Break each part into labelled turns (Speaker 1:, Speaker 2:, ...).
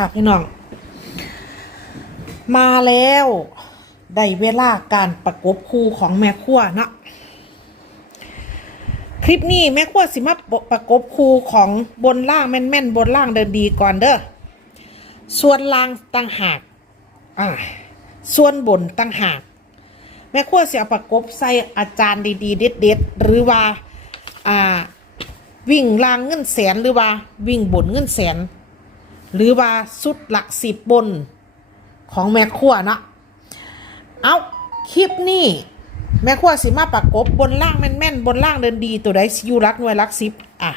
Speaker 1: ค่ะพี่น้อง มาแล้วได้เวลาการประกบคู่ของแม่ครัวเนาะคลิปนี้แม่ครัวสิมาประกบคู่ของบนล่างแม่นๆบนล่างเดินดีก่อนเด้อส่วนล่างตั้งหากอ่าส่วนบนตั้งหาก แม่ครัวเสียประกบใส่อาจารย์ดีๆเด็ดๆหรือว่าอ่าวิ่งลางเงินแสนหรือว่าวิ่งบนเงินแสน หรือว่าสุดหลักสิบบนของแม่ครัวเนาะเอาคลิปนี้แม่ครัวสิมาประกบบนล่างแม่นๆบนล่างเดินดีตัวใดสิยูรักหน่วยรักสิบอะ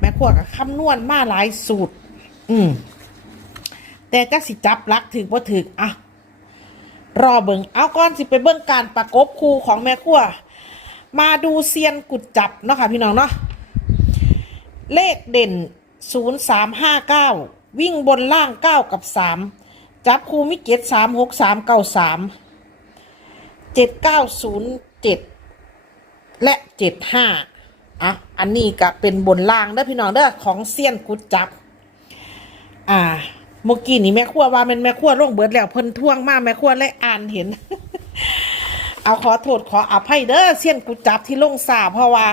Speaker 1: แม่ครัวก็คำนวณมาหลายสูตร อืมแต่จักสิจับลักถึกว่าถึกอะรอเบิงเอาก่อนสิไปเบิ่งการประกบคู่ของแม่ครัวมาดูเซียนกุดจับเนาะค่ะพี่น้องเนาะเลขเด่น 0359 วิ่งบนล่าง9กับ3จับคูมิเกต3 6 3 9 3 7907และ75อะอันนี้ก็เป็นบนล่างเด้อพี่น้องเด้อของเซียนกุดจับ อ่าเมื่อกี้นี่แม่ครัวว่าเป็นแม่ครัวลงเบิดแล้วเพิ่นท่วงมากแม่ครัวเลยอ่านเห็น เอาขอโทษขออภัยเด้อเสี้ยนกุจับที่ลงสาเพราะว่า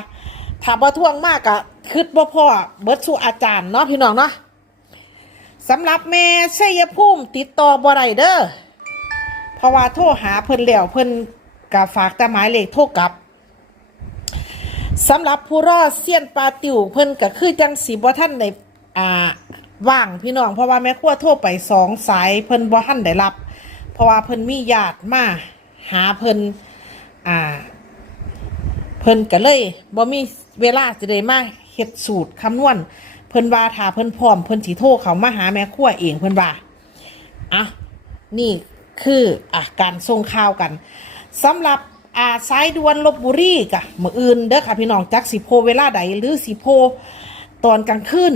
Speaker 1: ถ้าบ่ท่วงมากอะคืดบ่พ่อเบิดสู่อาจารย์เนาะพี่น้องเนาะ สำหรับแม่ชัยภูมิติดต่อบ่ได้เด้อเพราะว่าโทรหาเพิ่นแล้วเพิ่นก็ฝากแต่หมายเลขโทรกลับสำหรับผู้รอดเสียนปลาติวเพิ่นก็คือจังสีบ่ท่านได้อ่าว่างพี่น้อง เพราะว่าแม่ครัวโทรไปสองสายเพิ่นบ่ท่านได้รับ เพราะว่าเพิ่นมีญาติมาหาเพิ่นอ่าเพิ่นก็เลยบ่มีเวลาจะได้มาเฮ็ดสูตรคำนวณ เพิ่นว่าถ้าเพิ่นพร้อมเพิ่นสิโทรเขามาหาแม่ครัวเองเพิ่นว่าอะนี่คืออะการส่งข่าวกันสำหรับอ่าสายด่วนลบบุรีกะมืออื่นเด้อค่ะพี่น้องจักสิโพเวลาใดหรือสิโพตอนกลางคืน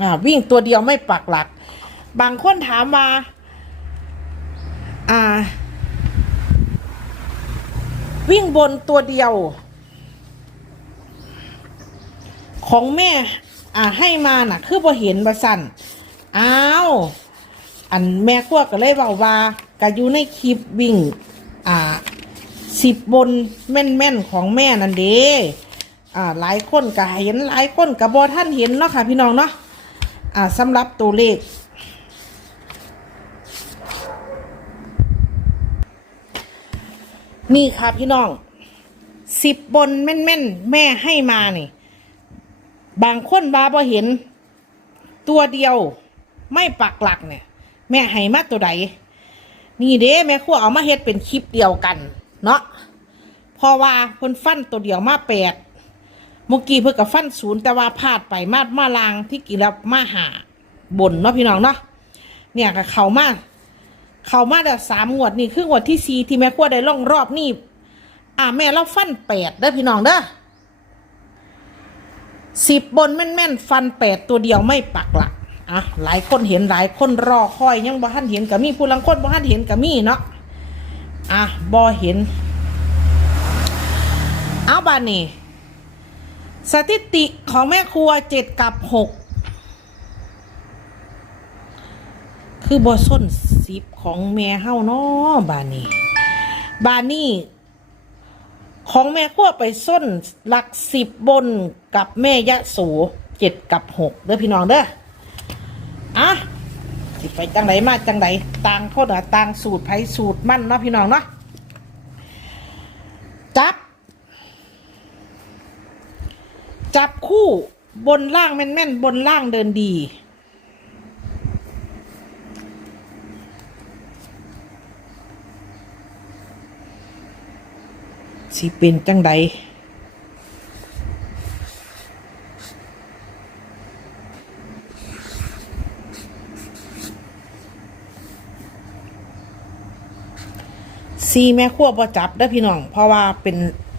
Speaker 1: อ่าวิ่งตัวเดียวไม่ปักหลัก บางคนถามว่าอ่า วิ่งบนตัวเดียว ของแม่ อ่าให้มาน่ะ คือพอเห็นบะสันอ้าวอันแม่ขั้วก็เลยบอกว่าก็อยู่ในคลิปวิ่ง อ่าสิบบนแม่นๆของแม่นั่นเด้อ่าหลายคนก็เห็นหลายคนกับบอท่านเห็นเนาะค่ะ พี่น้องเนาะอ่าสำหรับตัวเลขนี่ค่ะพี่น้องสิบบนแม่นๆแม่ให้มานี่ บางคนบาบ่เห็น ตัวเดียวไม่ปักหลักเนี่ย แม่ให้มาตัวใดนี่เด้แม่ครัวเอามาเฮ็ดเป็นคลิปเดียวกัน เนาะเพราะว่าเพิ่นฟันตัวเดียวมาแปดเมื่อกี้เพิ่นกับฟันศูนย์แต่ว่าพลาดไปมาดมาลางที่กี่แล้วมาหาบนเนาะพี่น้องเนาะเนี่ยกับเขามาเขามาแต่สามงวดนี่คืองวดที่สี่ที่แม่ครัวได้ล่องรอบนี่อ่าแม่เราฟันแปดเด้อพี่น้องเด้อ สิบบนแม่นๆ ฟันแปดตัวเดียวไม่ปักหลักอะหลายคนเห็นหลายคนรอคอยยังบ่ทันเห็นกับมีผู้ลังคนบ่ทันเห็นกับมีเนาะอะบ่เห็น เอาบานี่สถิติของแม่ครัวเจ็ดกับหกคือบอส้นสิบของแม่เฮาเนาะบานนี้บานนี้ ของแม่ขั้วไปส้นหลักสิบบนกับแม่ยะโสเจ็ดกับหกเด้อพี่น้องเด้ออะสิไปจังไหนมาจังไหนต่างเขาเด้อต่างสูตรไผสูตรมั่นเนาะพี่น้องเนาะจับ จับคู่บนล่างแม่นๆบนล่างเดินดี สิเป็นจังใดซีแม่ขั้วบ่จับได้อพี่น้อง เพราะว่าเป็น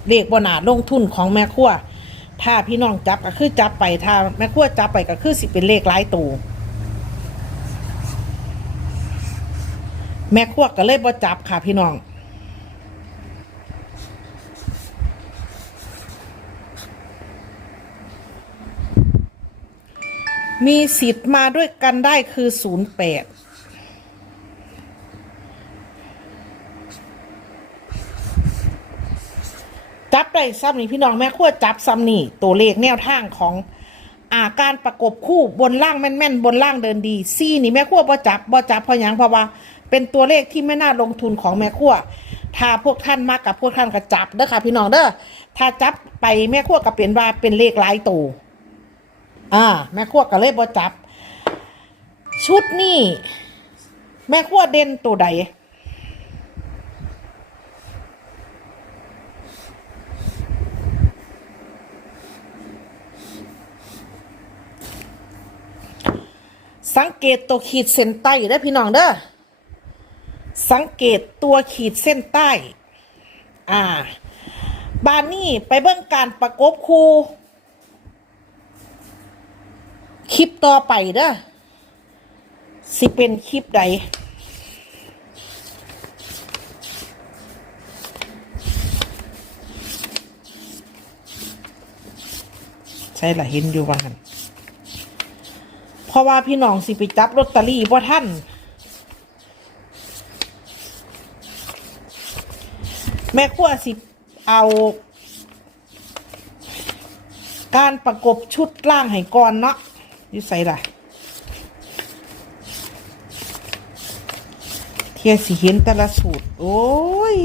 Speaker 1: เลขบนาลงทุนของแม่ขั้วถ้าพี่น้องจับก็คือจับไปถ้าแม่ขั้วจับไปก็คือสิเป็นเลขหลายตัวแม่ขั้วก็เลยบ่จับค่ะพี่น้อง มีสิทธิ์มาด้วยกันได้คือศูนย์แปดจับได้ซ้ำนี่พี่น้องแม่ขั้วจับซ้ำนี่ตัวเลขแนวทางของอาการประกบคู่บนล่างแม่นๆบนล่างเดินดีซี่นี่แม่ขั้วบ่จับบ่จับเพราะหยังเพราะว่า เป็นตัวเลขที่ไม่น่าลงทุนของแม่ขั้วถ้าพวกท่านมากับพวกท่านก็จับเด้อค่ะพี่น้องเด้อถ้าจับไปแม่ขั้วก็เปลี่ยนว่าเป็นเลขหลายตัว อ่า แม่ขั้วก็เลยบ่จับ ชุดนี่แม่ขั้วเด่นตัวใดสังเกตตัวขีดเส้นใต้ได้พี่น้องเด้อ สังเกตตัวขีดเส้นใต้ อ่า บานนี่ไปเบิ่งการประกบคู คลิปต่อไปเด้อสิเป็นคลิปใดใช่ละเห็นอยู่ว่าหันเพราะว่าพี่น้องสิไปจับลอตเตอรี่บ่ท่าน แม่ขั้วสิเอา การประกบชุดล่างให้ก่อนเนาะ ยู่ใส่ล่ะ เทียสิเห็นแต่ละสูตร โอ้ย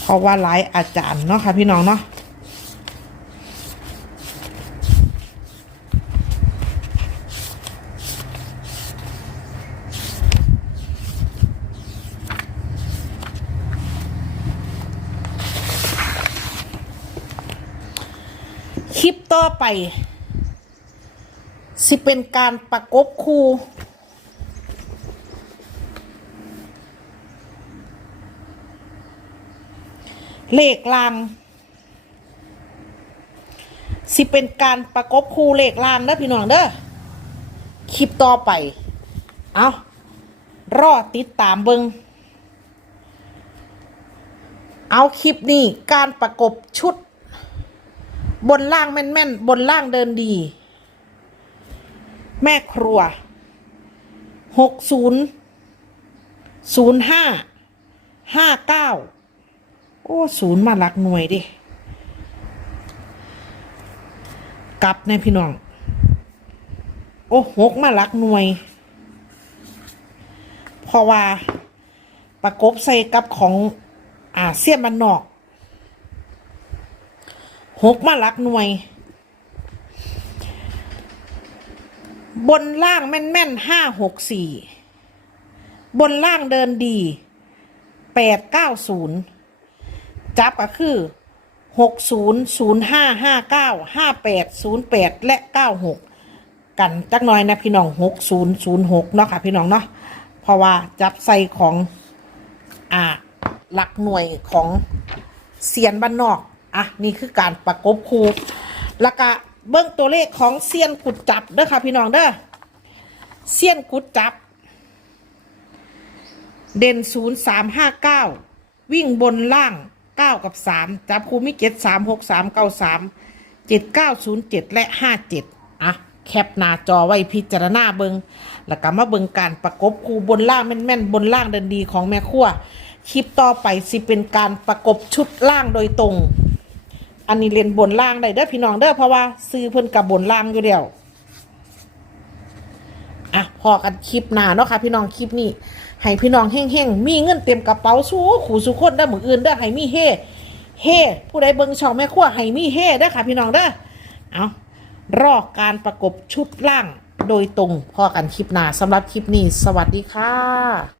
Speaker 1: เพราะว่าหลายอาจารย์เนาะค่ะพี่น้องเนาะคลิปต่อไป สิเป็นการประกบคู่ เลขลาง สิเป็นการประกบคู่เลขลางเด้อพี่น้องเด้อคลิปต่อไป เอารอติดตามเบิงเอาคลิปนี้การประกบชุด บนล่างแม่นๆ บนล่างเดินดี แม่ครัวหกศูนย์ศูนย์ห้าห้าเก้าโอ้ศูนย์มาหลักหน่วยดิกลับในพี่น้อง โอ้หกมาหลักหน่วย เพราะว่าประกบใส่กับของอาเซียนมันนอกหกมาหลักหน่วย บนล่างแม่นแม่นห้าหกสี่บนล่างเดินดีแปดเก้าศูนย์จับก็คือหกศูนย์ศูนย์ห้าห้าเก้าห้าแปดศูนย์แปดและเก้าหกกันจักหน่อยนะพี่น้องหกศูนย์ศูนย์หกเนาะค่ะพี่น้องเนาะเพราะว่าจับใส่ของอ่าหลักหน่วยของเซียนบ้านนอก อะ นี่คือการประกบคูแล้วก็ เบิ้งตัวเลขของเซียนกุดจับเด้อค่ะพี่น้องเด้อเซียนกุดจับ เด่นศูนย์สามห้าเก้าวิ่งบนล่างเก้ากับสามจับคูมิเจ็ดสามหกสามเก้าสามเจ็ดเก้าศูนย์เจ็ดและห้าเจ็ดอะแคปหน้าจอไว้พิจารณาเบิงแล้วก็มาเบิงการประกบคูบนล่างแม่นๆบนล่างเดินดีของแม่ขั้วคลิปต่อไปสิเป็นการประกบชุดล่างโดยตรง อันนี้เรียนบนล่างได้เด้อพี่น้องเด้อเพราะว่าซื้อเพิ่นกับบนล่างอยู่เดียวอะพอกันคลิปหน้าเนาะค่ะ พี่น้องคลิปนี้ให้พี่น้องเฮงๆมีเงินเต็มกระเป๋าสู้ขู่สุคนได้อมืออื่นเด้อให้มีเฮเฮผู้ใดเบิ่งช่องแม่ขั้วให้มีเฮเด้อค่ะ พี่น้องเด้อเอารอการประกบชุดล่างโดยตรงพอกันคลิปหน้าสำหรับคลิปนี้ สวัสดีค่ะ